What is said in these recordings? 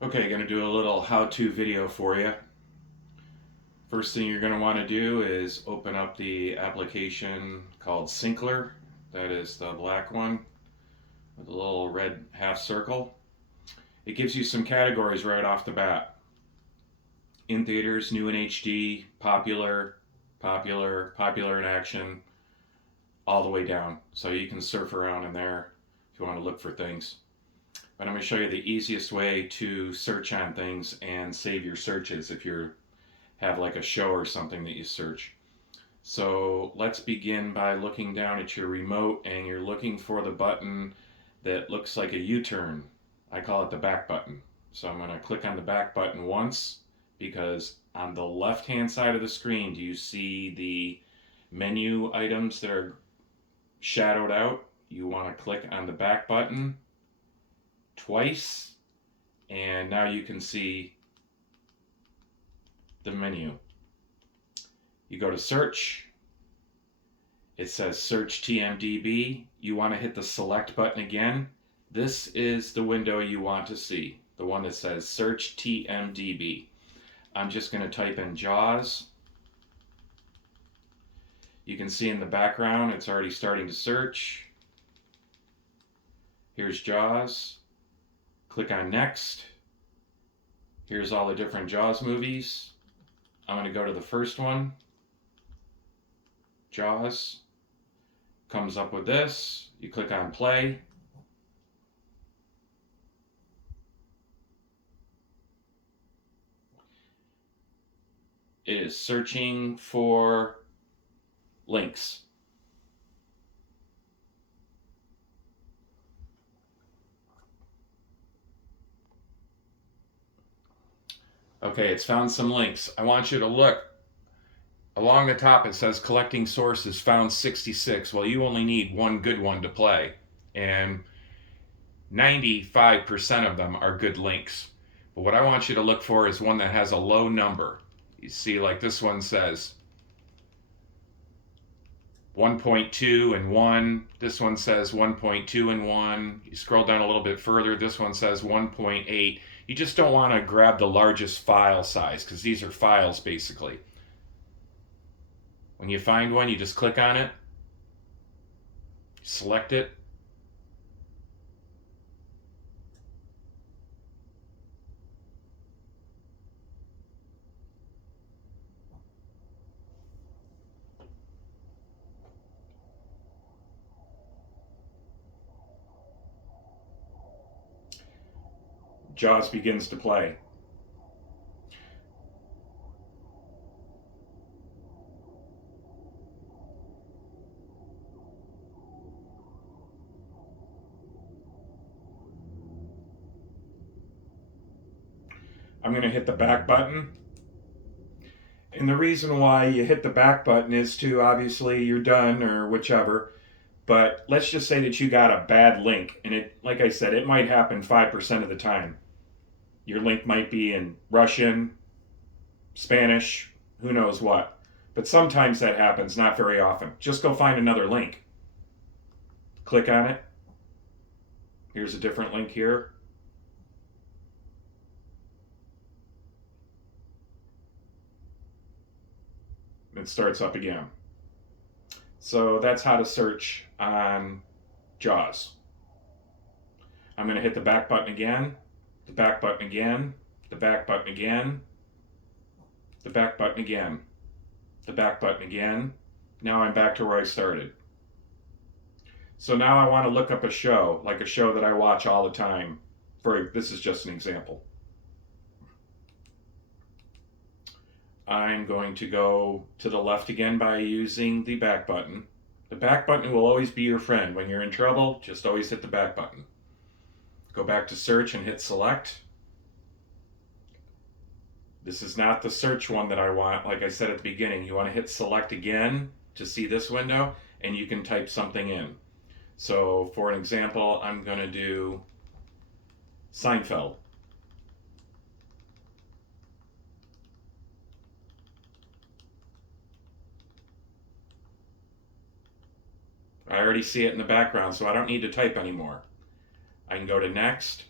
Okay, going to do a little how-to video for you. First thing you're going to want to do is open up the application called Syncler. That is the black one with a little red half circle. It gives you some categories right off the bat. In theaters, new in HD, popular, popular in action, all the way down. So you can surf around in there if you want to look for things. But I'm going to show you the easiest way to search on things and save your searches if you have like a show or something that you search. So let's begin by looking down at your remote and you're looking for the button that looks like a U-turn. I call it the back button. So I'm going to click on the back button once because on the left hand side of the screen, do you see the menu items that are shadowed out? You want to click on the back button twice and now you can see the menu. You go to search, it says search TMDB. You want to hit the select button again. This is the window you want to see, the one that says search TMDB. I'm just going to type in Jaws. You can see in the background it's already starting to search. Here's Jaws. Click on next. Here's all the different Jaws movies. I'm going to go to the first one. Jaws. Comes up with this. You click on play. It is searching for links. Okay, it's found some links. I want you to look. Along the top it says collecting sources found 66. Well, you only need one good one to play. And 95% of them are good links. But what I want you to look for is one that has a low number. You see, like this one says 1.2 and 1. This one says 1.2 and 1. You scroll down a little bit further, this one says 1.8. You just don't want to grab the largest file size because these are files basically. When you find one, you just click on it, select it, Jaws begins to play. I'm going to hit the back button. And the reason why you hit the back button is to obviously you're done or whichever. But let's just say that you got a bad link. And it, like I said, it might happen 5% of the time. Your link might be in Russian, Spanish, who knows what. But sometimes that happens, not very often. Just go find another link. Click on it. Here's a different link here. It starts up again. So that's how to search on Jaws. I'm going to hit the back button again, the back button again, the back button again, the back button again, the back button again. Now I'm back to where I started. So now I want to look up a show, like a show that I watch all the time. This is just an example. I'm going to go to the left again by using the back button. The back button will always be your friend. When you're in trouble, just always hit the back button. Go back to search and hit select. This is not the search one that I want. Like I said at the beginning, you want to hit select again to see this window and you can type something in. So for an example, I'm going to do Seinfeld. I already see it in the background, so I don't need to type anymore. I can go to next.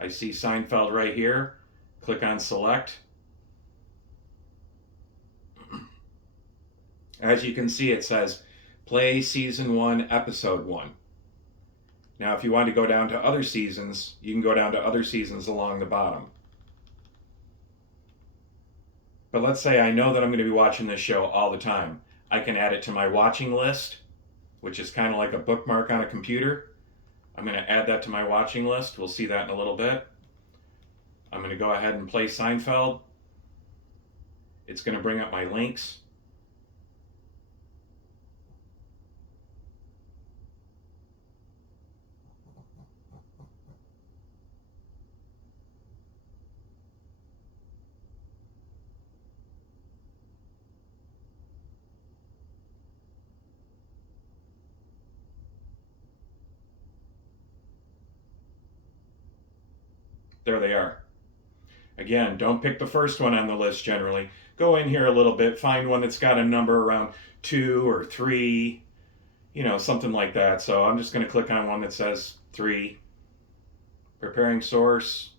I see Seinfeld right here. Click on select. As you can see, it says play season 1, episode 1. Now, if you want to go down to other seasons, you can go down to other seasons along the bottom. But let's say I know that I'm going to be watching this show all the time. I can add it to my watching list, which is kind of like a bookmark on a computer. I'm going to add that to my watching list. We'll see that in a little bit. I'm going to go ahead and play Seinfeld. It's going to bring up my links. There they are. Again, don't pick the first one on the list generally. Go in here a little bit, find one that's got a number around 2 or 3, something like that. So I'm just going to click on one that says 3. Preparing source.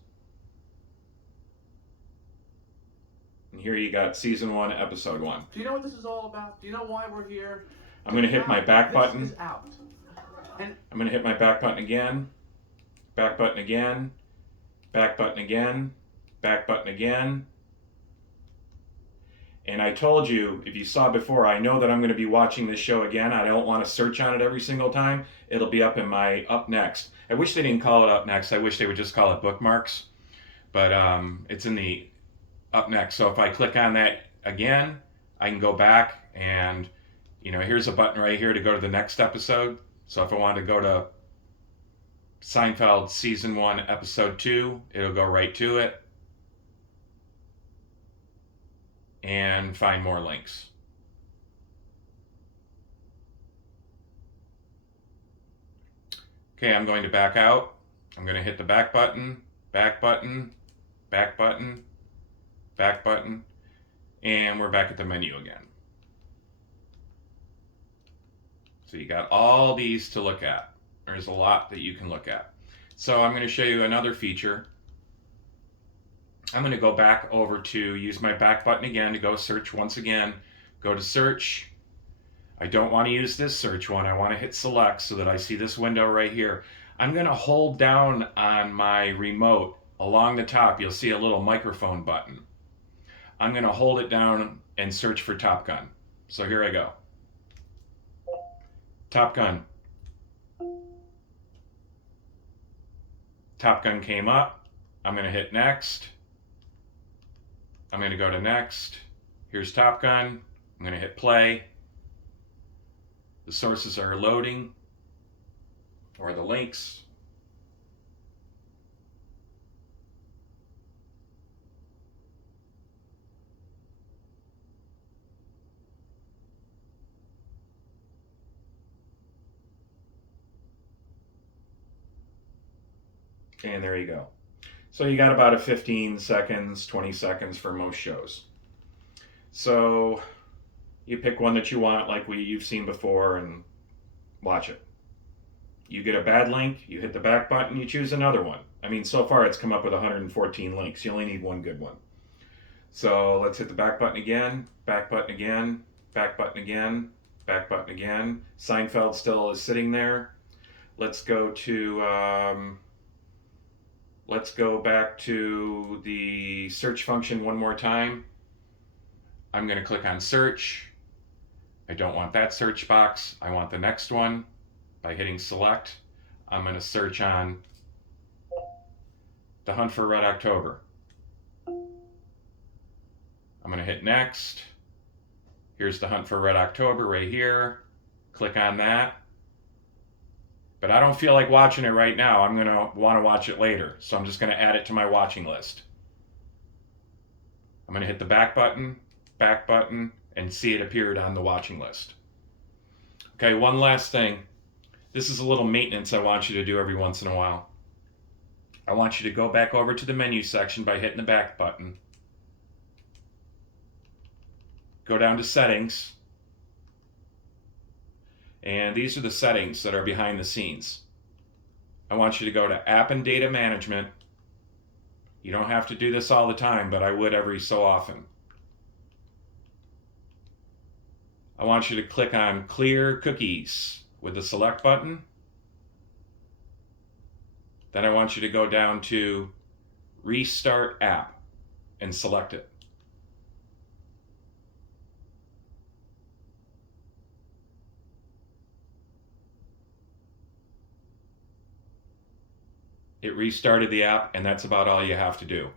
And here you got season 1, episode 1. Do you know what this is all about? Do you know why we're here? I'm going to hit my back button. This is out. And I'm going to hit my back button again. Back button again. Back button again. Back button again. And I told you, if you saw before, I know that I'm going to be watching this show again. I don't want to search on it every single time. It'll be up in my up next. I wish they didn't call it up next. I wish they would just call it bookmarks. But it's in the up next. So if I click on that again, I can go back and, here's a button right here to go to the next episode. So if I want to go to Seinfeld season 1, episode 2, it'll go right to it. And find more links. Okay, I'm going to back out. I'm going to hit the back button, back button, back button, back button, and we're back at the menu again. So you got all these to look at. There's a lot that you can look at. So I'm going to show you another feature. I'm going to go back over to use my back button again to go search once again. Go to search. I don't want to use this search one. I want to hit select so that I see this window right here. I'm going to hold down on my remote along the top. You'll see a little microphone button. I'm going to hold it down and search for Top Gun. So here I go. Top Gun. Top Gun came up. I'm going to hit next. I'm going to go to next. Here's Top Gun. I'm going to hit play. The sources are loading, or the links. And there you go. So you got about a 15 seconds, 20 seconds for most shows. So you pick one that you want, like you've seen before, and watch it. You get a bad link, you hit the back button, you choose another one. I mean, so far it's come up with 114 links. You only need one good one. So let's hit the back button again, back button again, back button again, back button again. Seinfeld still is sitting there. Let's go to... Let's go back to the search function one more time. I'm going to click on search. I don't want that search box. I want the next one. By hitting select, I'm going to search on The Hunt for Red October. I'm going to hit next. Here's The Hunt for Red October right here. Click on that. But I don't feel like watching it right now. I'm going to want to watch it later. So I'm just going to add it to my watching list. I'm going to hit the back button, and see it appeared on the watching list. Okay, one last thing. This is a little maintenance I want you to do every once in a while. I want you to go back over to the menu section by hitting the back button. Go down to settings. And these are the settings that are behind the scenes. I want you to go to App and Data Management, You don't have to do this all the time, but I would every so often. I want you to click on Clear Cookies with the select button. Then I want you to go down to Restart App and select it. It restarted the app, and that's about all you have to do.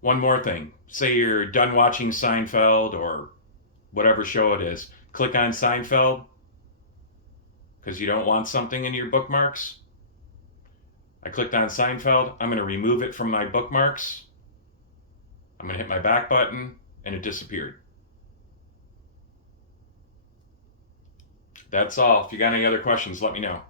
One more thing. Say you're done watching Seinfeld or whatever show it is. Click on Seinfeld because you don't want something in your bookmarks. I clicked on Seinfeld. I'm going to remove it from my bookmarks. I'm going to hit my back button, and it disappeared. That's all. If you got any other questions, let me know.